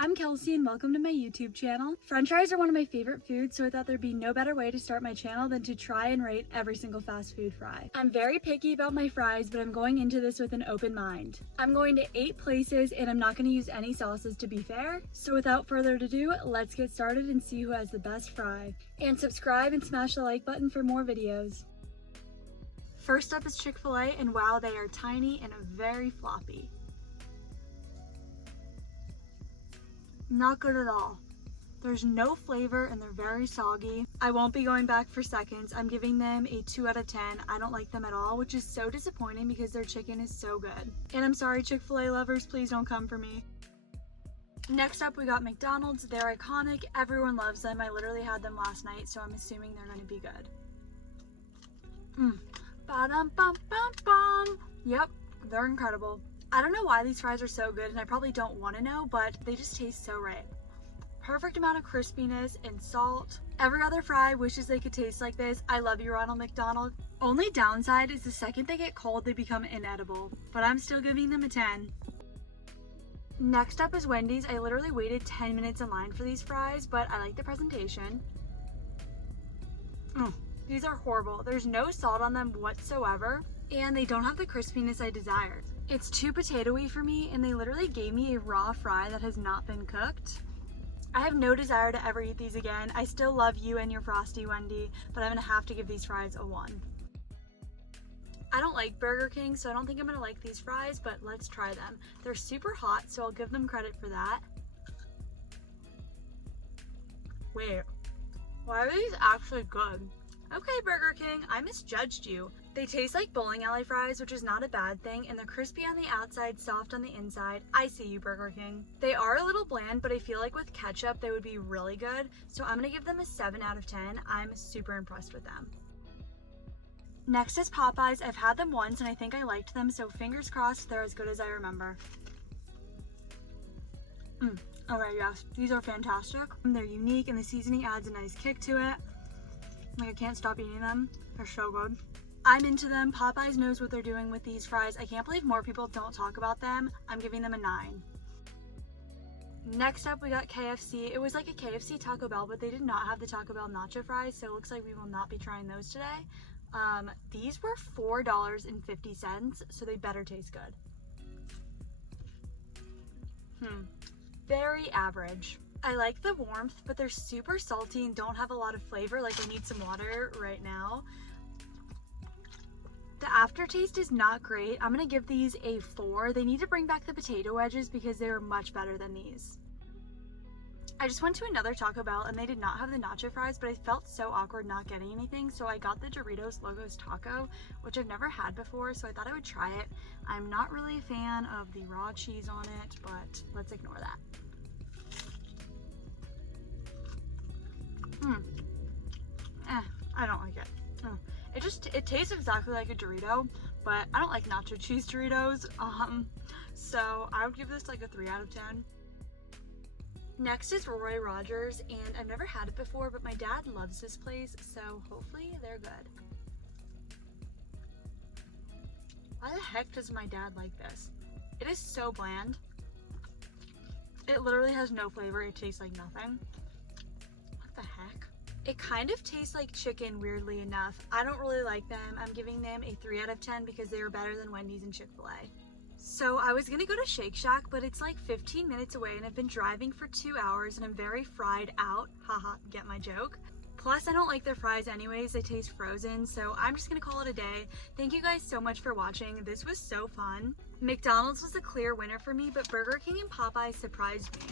I'm Kelsey and welcome to my YouTube channel. French fries are one of my favorite foods, so I thought there'd be no better way to start my channel than to try and rate every single fast food fry. I'm very picky about my fries, but I'm going into this with an open mind. I'm going to 8 places and I'm not going to use any sauces, to be fair. So without further ado, let's get started and see who has the best fry. And subscribe and smash the like button for more videos. First up is Chick-fil-A, and wow, they are tiny and very floppy. Not good at all. There's no flavor and they're very soggy. I won't be going back for seconds. I'm giving them a 2 out of 10. I don't like them at all, which is so disappointing because their chicken is so good. And I'm sorry, Chick-fil-A lovers, please don't come for me. Next up, we got McDonald's. They're iconic. Everyone loves them. I literally had them last night, so I'm assuming they're going to be good. Ba-dum-bum-bum-bum. Yep, they're incredible. I don't know why these fries are so good, and I probably don't want to know, but they just taste so right. Perfect amount of crispiness and salt. Every other fry wishes they could taste like this. I love you, Ronald McDonald. Only downside is the second they get cold, they become inedible, but I'm still giving them a 10. Next up is Wendy's. I literally waited 10 minutes in line for these fries, but I like the presentation. These are horrible. There's no salt on them whatsoever, and they don't have the crispiness I desired. It's too potato-y for me, and they literally gave me a raw fry that has not been cooked. I have no desire to ever eat these again. I still love you and your Frosty, Wendy, but I'm gonna have to give these fries a 1. I don't like Burger King, so I don't think I'm gonna like these fries, but let's try them. They're super hot, so I'll give them credit for that. Wait, why are these actually good? Okay, Burger King, I misjudged you. They taste like bowling alley fries, which is not a bad thing, and they're crispy on the outside, soft on the inside. I see you, Burger King. They are a little bland, but I feel like with ketchup, they would be really good, so I'm gonna give them a 7 out of 10. I'm super impressed with them. Next is Popeyes. I've had them once, and I think I liked them, so fingers crossed they're as good as I remember. Okay, yes, these are fantastic. They're unique, and the seasoning adds a nice kick to it. Like, I can't stop eating them. They're so good. I'm into them. Popeyes knows what they're doing with these fries. I can't believe more people don't talk about them. I'm giving them a 9. Next up, we got KFC. It was like a KFC Taco Bell, but they did not have the Taco Bell nacho fries, so it looks like we will not be trying those today. These were $4.50, so they better taste good. Very average. I like the warmth, but they're super salty and don't have a lot of flavor. Like, I need some water right now. The aftertaste is not great. I'm gonna give these a 4. They need to bring back the potato wedges because they were much better than these. I just went to another Taco Bell and they did not have the nacho fries, but I felt so awkward not getting anything, so I got the Doritos Locos Taco, which I've never had before, so I thought I would try it. I'm not really a fan of the raw cheese on it, but let's ignore that. I don't like it. It tastes exactly like a Dorito, but I don't like nacho cheese Doritos. So I would give this like a 3 out of 10. Next is Roy Rogers, and I've never had it before, but my dad loves this place, so hopefully they're good. Why the heck does my dad like this? It is so bland. It literally has no flavor. It tastes like nothing. What the heck? It kind of tastes like chicken, weirdly enough. I don't really like them. I'm giving them a 3 out of 10 because they are better than Wendy's and Chick-fil-A. So I was gonna go to Shake Shack, but it's like 15 minutes away and I've been driving for 2 hours and I'm very fried out. Haha, get my joke. Plus, I don't like their fries anyways. They taste frozen, so I'm just gonna call it a day. Thank you guys so much for watching. This was so fun. McDonald's was a clear winner for me, but Burger King and Popeyes surprised me.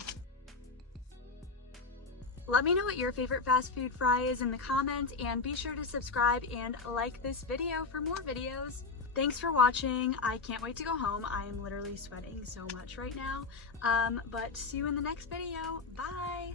Let me know what your favorite fast food fry is in the comments, and be sure to subscribe and like this video for more videos. Thanks for watching. I can't wait to go home. I am literally sweating so much right now. But see you in the next video. Bye!